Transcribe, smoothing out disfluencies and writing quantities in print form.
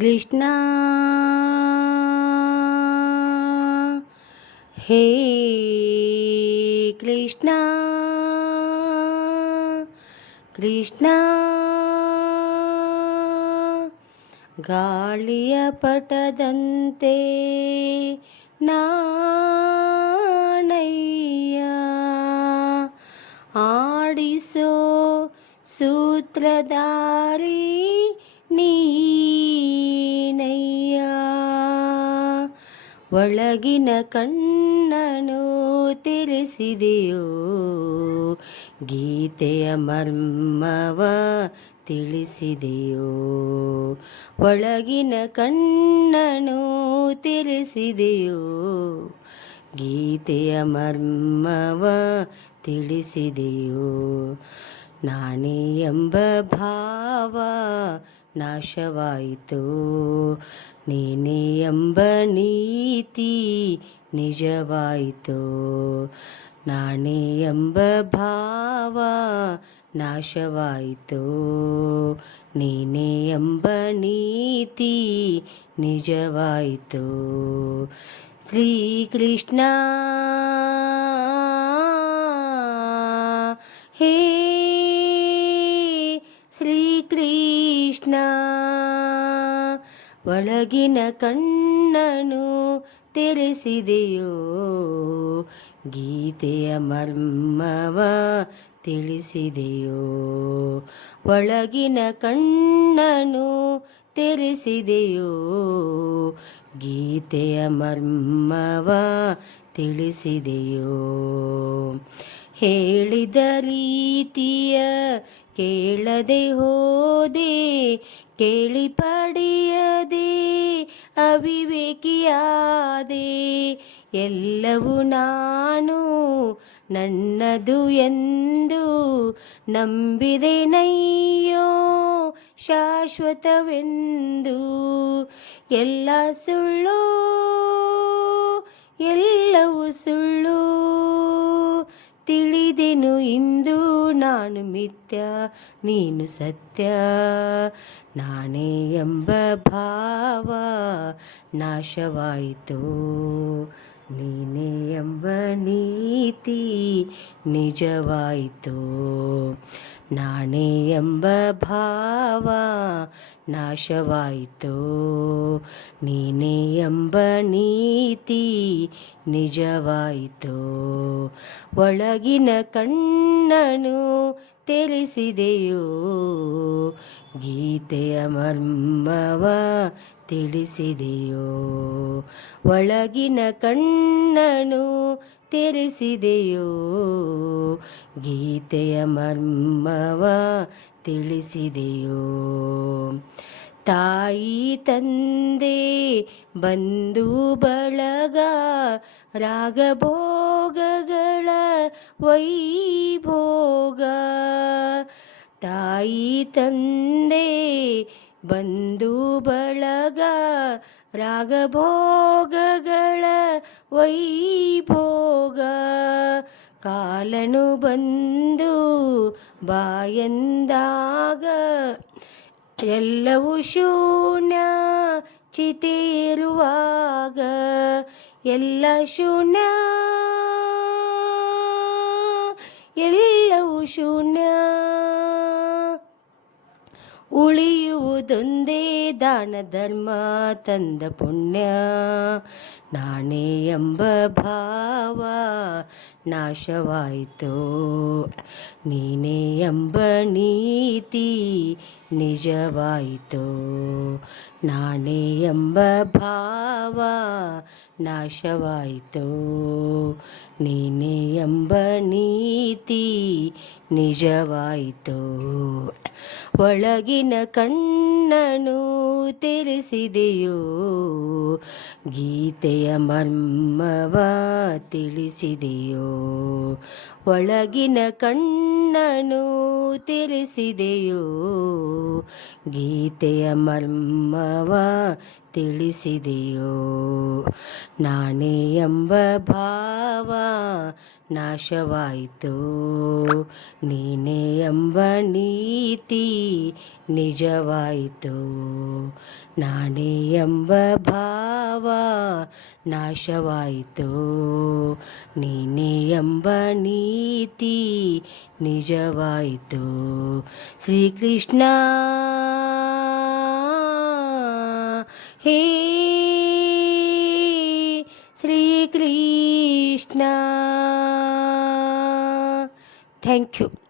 ಕೃಷ್ಣ ಹೇ ಕೃಷ್ಣ ಕೃಷ್ಣ ಗಾಳಿಯ ಪಟದಂತೆ ನಾಣಯ್ಯ ಆಡಿಸೋ ಸೂತ್ರಧಾರಿ ನೀನಯ್ಯ ಒಳಗಿನ ಕಣ್ಣನು ತಿಳಿಸಿದೆಯೋ ಗೀತೆಯ ಮರ್ಮವ ತಿಳಿಸಿದೆಯೋ ಒಳಗಿನ ಕಣ್ಣನು ತಿಳಿಸಿದೆಯೋ ಗೀತೆಯ ಮರ್ಮವ ತಿಳಿಸಿದೆಯೋ ನಾನೇ ಎಂಬ ಭಾವ ನಾಶವಾಯಿತು ನೀನೇ ಎಂಬ ನೀತಿ ನಿಜವಾಯಿತು ನಾನೇ ಎಂಬ ಭಾವ ನಾಶವಾಯಿತು ನೀನೇ ಎಂಬ ನೀತಿ ನಿಜವಾಯಿತು ಶ್ರೀಕೃಷ್ಣ ಹೇ ಶ್ರೀಕೃಷ್ಣ ಒಳಗಿನ ಕಣ್ಣನು ತೆರೆಸಿದೆಯೋ ಗೀತೆಯ ಮರ್ಮವ ತಿಳಿಸಿದೆಯೋ ಒಳಗಿನ ಕಣ್ಣನು ತೆರೆಸಿದೆಯೋ ಗೀತೆಯ ಮರ್ಮವ ತಿಳಿಸಿದೆಯೋ ಹೇಳಿದ ರೀತಿಯ ಕೇಳದೆ ಹೋದೆ ಕೇಳಿ ಪಡೆಯದೆ ಅವಿವೇಕಿಯಾದೆ ಎಲ್ಲವೂ ನಾನು ನನ್ನದು ಎಂದು ನಂಬಿದೆನಯ್ಯೋ ಶಾಶ್ವತವೆಂದು ಎಲ್ಲ ಸುಳ್ಳು ಎಲ್ಲವೂ ಸುಳ್ಳು ತಿಳಿದೆನು ಇಂದು ನಾನು ಮಿಥ್ಯ ನೀನು ಸತ್ಯ ನಾನೇ ಎಂಬ ಭಾವ ನಾಶವಾಯಿತು ನೀನೇ ಎಂಬ ನೀತಿ ನಿಜವಾಯಿತು ನಾನೇ ಎಂಬ ಭಾವ ನಾಶವಾಯಿತು ನೀನೇ ಎಂಬ ನೀತಿ ನಿಜವಾಯಿತು ಒಳಗಿನ ಕಣ್ಣನು ತೆರೆಸಿದೆಯೋ ಗೀತೆಯ ಮರ್ಮವ ತಿಳಿಸಿದೆಯೋ ಒಳಗಿನ ಕಣ್ಣನು ತೆರೆಸಿದೆಯೋ ಗೀತೆಯ ಮರ್ಮವ ತಿಳಿಸಿದೆಯೋ ತಾಯಿ ತಂದೆ ಬಂಧು ಬಳಗ ರಾಗಭೋಗಗಳ ವೈಭೋಗ ತಾಯಿ ತಂದೆ ಬಂಧು ಬಳಗ ರಾಗಭೋಗಗಳ ವೈಭೋಗ ಕಾಲನು ಬಂದು ಬಾಯಂದಾಗ ಎಲ್ಲವೂ ಶೂನ್ಯ ಚಿತೆಯಿರುವಾಗ ಎಲ್ಲ ಶೂನ್ಯ ಎಲ್ಲವೂ ಶೂನ್ಯ ಉಳಿಯುವುದೊಂದೇ ದಾನ ಧರ್ಮ ತಂದ ಪುಣ್ಯ ನಾನೇ ಎಂಬ ಭಾವ ನಾಶವಾಯಿತು ನೀನೇ ಎಂಬ ನೀತಿ ನಿಜವಾಯಿತು ನಾನೇ ಎಂಬ ಭಾವ ನಾಶವಾಯಿತು ನೀನೇ ಎಂಬ ನೀತಿ ನಿಜವಾಯಿತು ಒಳಗಿನ ಕಣ್ಣನು ತೆರೆಸಿದೆಯೋ ಗೀತೆಯ ಮರ್ಮವ ತಿಳಿಸಿದೆಯೋ ಒಳಗಿನ ಕಣ್ಣನು ತೆರೆಸಿದೆಯೋ ಗೀತೆಯ ಮರ್ಮವ ತಿಳಿಸಿದೆಯೋ ನಾನೇ ಎಂಬ ಭಾವ ನಾಶವಾಯಿತು. ನೀನೇ ಎಂಬ ನೀತಿ ನಿಜವಾಯಿತು. ನಾನೇ ಎಂಬ ಭಾವ ನಾಶವಾಯಿತು. ನೀನೇ ಎಂಬ ನೀತಿ ನಿಜವಾಯಿತು. ಶ್ರೀಕೃಷ್ಣ ಹೇ ಶ್ರೀಕೃಷ್ಣ. Thank you.